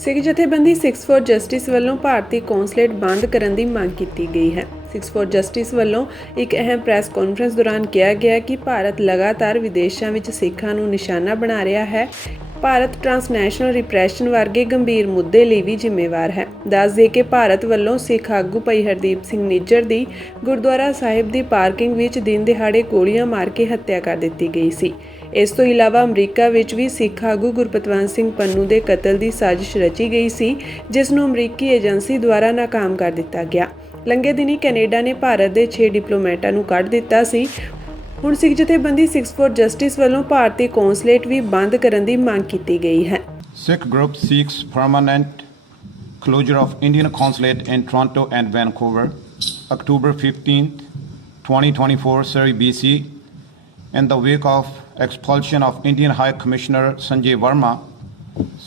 ਸਿੱਖ ਜਥੇਬੰਦੀ Sikhs for justice ਵੱਲੋਂ ਭਾਰਤੀ consulate ਬੰਦ ਕਰਨ ਦੀ ਮੰਗ ਕੀਤੀ ਗਈ ਹੈ। ਸਿੱਖਸ ਫॉर ਜਸਟਿਸ ਵੱਲੋਂ ਇੱਕ ਅਹਿਮ ਪ੍ਰੈਸ ਕਾਨਫਰੰਸ ਦੌਰਾਨ ਕਿਹਾ ਗਿਆ ਕਿ ਭਾਰਤ ਲਗਾਤਾਰ ਵਿਦੇਸ਼ਾਂ ਵਿੱਚ ਸਿੱਖਾਂ ਨੂੰ ਨਿਸ਼ਾਨਾ ਬਣਾ ਰਿਹਾ ਹੈ। ਭਾਰਤ ਟ੍ਰਾਂਸਨੈਸ਼ਨਲ ਰਿਪਰੈਸ਼ਨ ਵਰਗੇ ਗੰਭੀਰ ਮੁੱਦੇ ਲਈ ਵੀ ਜ਼ਿੰਮੇਵਾਰ ਹੈ। ਦੱਸ ਦੇ ਕਿ ਭਾਰਤ ਵੱਲੋਂ ਸਿੱਖ ਆਗੂ ਭਾਈ ਹਰਦੀਪ ਸਿੰਘ ਨਿੱਜਰ ਦੀ ਗੁਰਦੁਆਰਾ ਸਾਹਿਬ ਦੀ ਪਾਰਕਿੰਗ ਵਿੱਚ ਦਿਨ ਦਿਹਾੜੇ ਗੋਲੀਆਂ ਮਾਰ ਕੇ ਹੱਤਿਆ ਕਰ ਦਿੱਤੀ ਗਈ ਸੀ। ਇਸ ਤੋਂ ਇਲਾਵਾ ਅਮਰੀਕਾ ਵਿੱਚ ਵੀ ਸਿੱਖ ਆਗੂ ਗੁਰਪਤਵੰਤ ਸਿੰਘ ਪੰਨੂ ਦੇ ਕਤਲ ਦੀ ਸਾਜ਼ਿਸ਼ ਰਚੀ ਗਈ ਸੀ, ਜਿਸ ਨੂੰ ਅਮਰੀਕੀ ਏਜੰਸੀ ਦੁਆਰਾ ਨਾਕਾਮ ਕਰ ਦਿੱਤਾ ਗਿਆ। ਲੰਘੇ ਦਿਨੀ ਕੈਨੇਡਾ ਨੇ ਭਾਰਤ ਦੇ 6 ਡਿਪਲੋਮੈਟਾਂ ਨੂੰ ਕੱਢ ਦਿੱਤਾ ਸੀ। ਹੁਣ ਸਿੱਖ ਜਥੇਬੰਦੀ ਸਿੱਖਸ ਫॉर ਜਸਟਿਸ ਵੱਲੋਂ ਭਾਰਤੀ ਕੌਂਸਲੇਟ ਵੀ ਬੰਦ ਕਰਨ ਦੀ ਮੰਗ ਕੀਤੀ ਗਈ ਹੈ। Sikh group seeks permanent closure of Indian Consulate in Toronto and Vancouver, October 15th, 2024, Surrey, BC. In the wake of expulsion of Indian High Commissioner Sanjay Verma,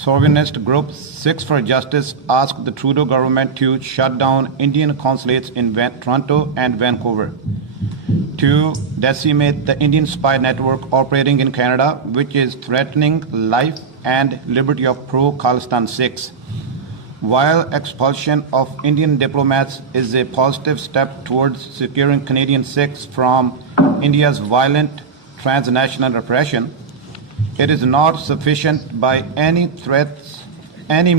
sovereignist group Sikhs for Justice asked the Trudeau government to shut down Indian consulates in Toronto and Vancouver to decimate the Indian spy network operating in Canada, which is threatening life and liberty of pro-Khalistan Sikhs. While expulsion of Indian diplomats is a positive step towards securing Canadian Sikhs from India's violent transnational repression, it is not sufficient by any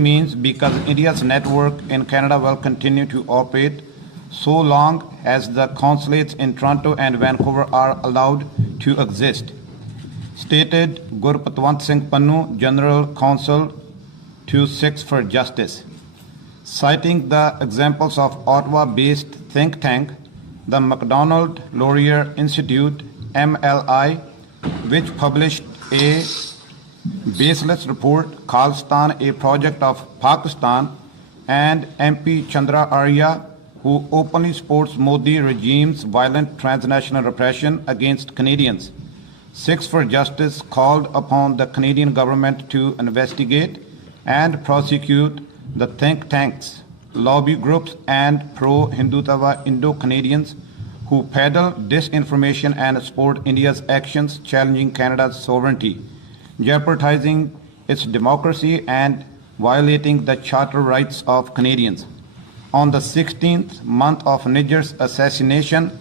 means, because India's network in Canada will continue to operate so long as the consulates in Toronto and Vancouver are allowed to exist, stated Gurpatwant Singh Pannu, General Counsel to Sikhs for Justice. Citing the examples of Ottawa-based think tank, the MacDonald-Laurier Institute, MLI, which published a baseless report, Khalistan, a project of Pakistan, and MP Chandra Arya, who openly supports Modi regime's violent transnational repression against Canadians. Sikhs for Justice called upon the Canadian government to investigate and prosecute the think tanks, lobby groups, and pro-Hindutva Indo-Canadians who peddle disinformation and support India's actions challenging Canada's sovereignty, jeopardizing its democracy and violating the charter rights of Canadians. On the 16th month of Niger's assassination,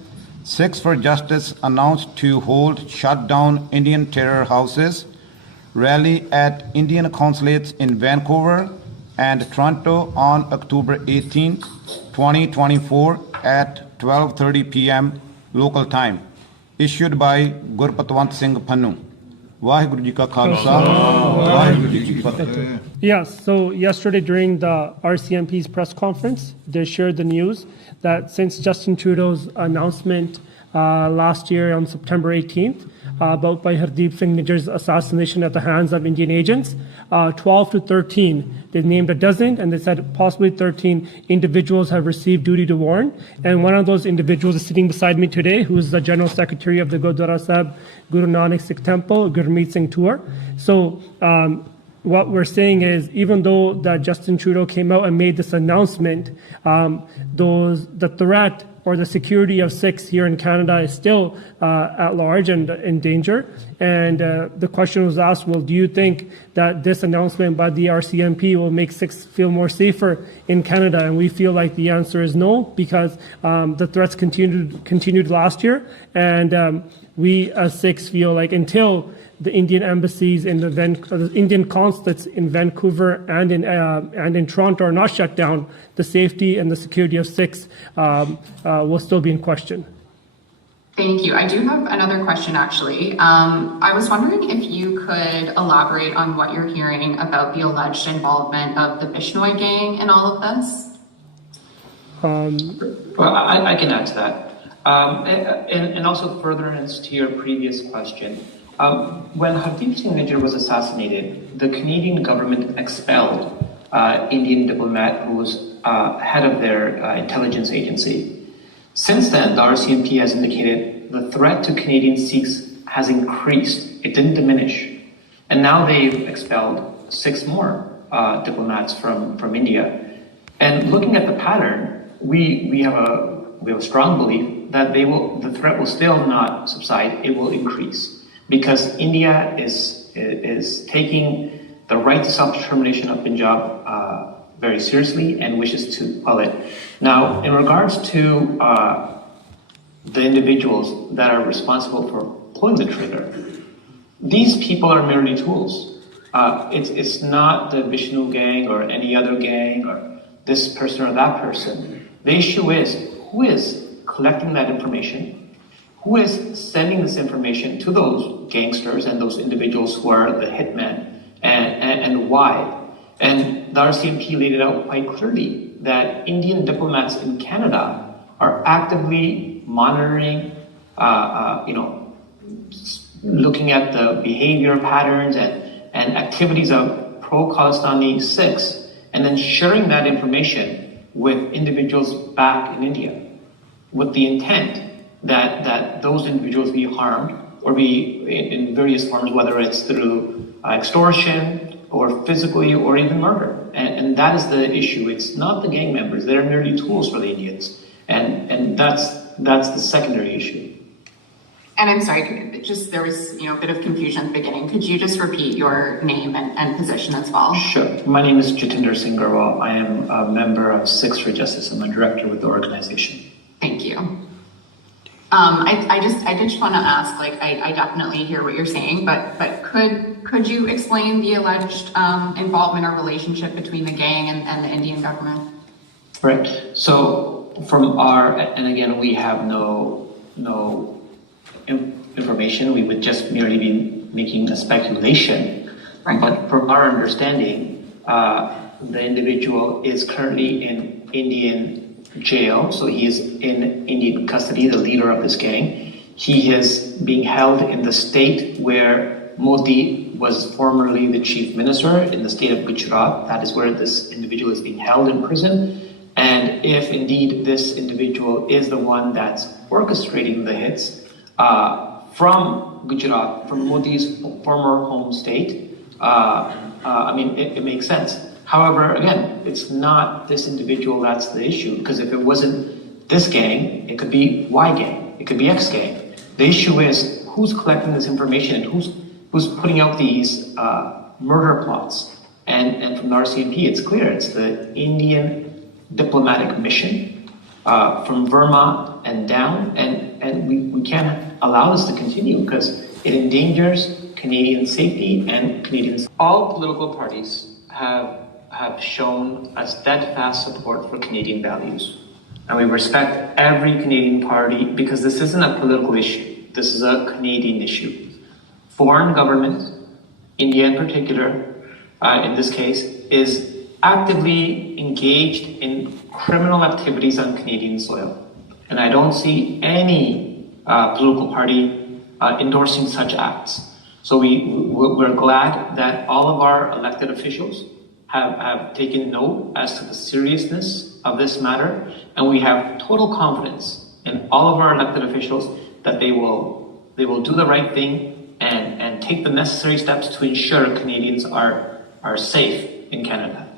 Sikhs for Justice announced to hold shut down Indian terror houses, rally at Indian consulates in Vancouver and Toronto on October 18, 2024 at 12:30 p.m. local time, issued by Gurpatwant Singh Pannu. Vaheguru Ji ka Khalsa, Vaheguru Ji ki Fateh. Yes, so yesterday during the RCMP's press conference, they shared the news that since Justin Trudeau's announcement last year on September 18th about by Hardeep Singh Nijjar's assassination at the hands of Indian agents, 12 to 13, they named a dozen, and they said possibly 13 individuals have received duty to warn. And one of those individuals is sitting beside me today, who is the General Secretary of the Gurdwara Sahib Guru Nanak Sikh Temple, Gurmeet Singh Tour. So what we're saying is, even though that Justin Trudeau came out and made this announcement, the threat or the security of Sikhs here in Canada is still at large and in danger. And the question was asked, well, do you think that this announcement by the RCMP will make Sikhs feel more safer in Canada? And we feel like the answer is no, because the threats continued last year. And we as Sikhs feel like until the Indian embassies in the Indian consulates in Vancouver and in Toronto are not shut down, the safety and the security of Sikhs will still be in question. Thank you. I do have another question, actually. I was wondering if you could elaborate on what you're hearing about the alleged involvement of the Bishnoi gang in all of this. Well, I can add to that. And also furtherance to your previous question. When Hardeep Singh Nijjar was assassinated, the Canadian government expelled Indian diplomat who was head of their intelligence agency. Since then, the RCMP has indicated the threat to Canadian Sikhs has increased. It didn't diminish. And now they've expelled 6 more diplomats from India. And looking at the pattern, we have a strong belief that the threat will still not subside. It will increase, because India is taking the right to self-determination of Punjab very seriously and wishes to quell it. Now, in regards to the individuals that are responsible for pulling the trigger, these people are merely tools. It's not the Vishnu gang or any other gang or this person or that person. The issue is who is collecting that information, who is sending this information to those gangsters and those individuals who are the hitmen, and why. And the RCMP laid it out quite clearly that Indian diplomats in Canada are actively monitoring, looking at the behavior patterns and activities of pro-Khalistani Sikhs, and then sharing that information with individuals back in India with the intent that those individuals be harmed or be in various forms, whether it's through extortion or physically or even murder. And that is the issue. It's not the gang members. They're merely tools for the Indians. And that's the secondary issue. And I'm sorry, there was a bit of confusion at the beginning. Could you just repeat your name and position as well? Sure. My name is Jatinder Singh Garwal. I am a member of Sikhs for Justice. I'm a director with the organization. Thank you. I just want to ask, I definitely hear what you're saying, but could you explain the alleged involvement or relationship between the gang and the Indian government? Right. So from and again, we have no information. We would just merely be making a speculation. Right. But from our understanding, the individual is currently in Indian jail, so he is in Indian custody, the leader of this gang. He is being held in the state where Modi was formerly the chief minister, in the state of Gujarat. That is where this individual is being held in prison. And if indeed this individual is the one that's orchestrating the hits from Gujarat, from Modi's former home state, it makes sense. However, again, it's not this individual that's the issue, because if it wasn't this gang, it could be Y gang, it could be X gang. The issue is who's collecting this information and who's putting out these murder plots. And from the RCMP, it's clear, it's the Indian diplomatic mission from Burma and down, and we can't allow this to continue because it endangers Canadian safety and Canadians. All political parties have shown a steadfast support for Canadian values. And we respect every Canadian party because this isn't a political issue. This is a Canadian issue. Foreign governments, India in particular, in this case, is actively engaged in criminal activities on Canadian soil. And I don't see any political party endorsing such acts. So we're glad that all of our elected officials have taken note as to the seriousness of this matter, and we have total confidence in all of our elected officials that they will do the right thing and take the necessary steps to ensure Canadians are safe in Canada.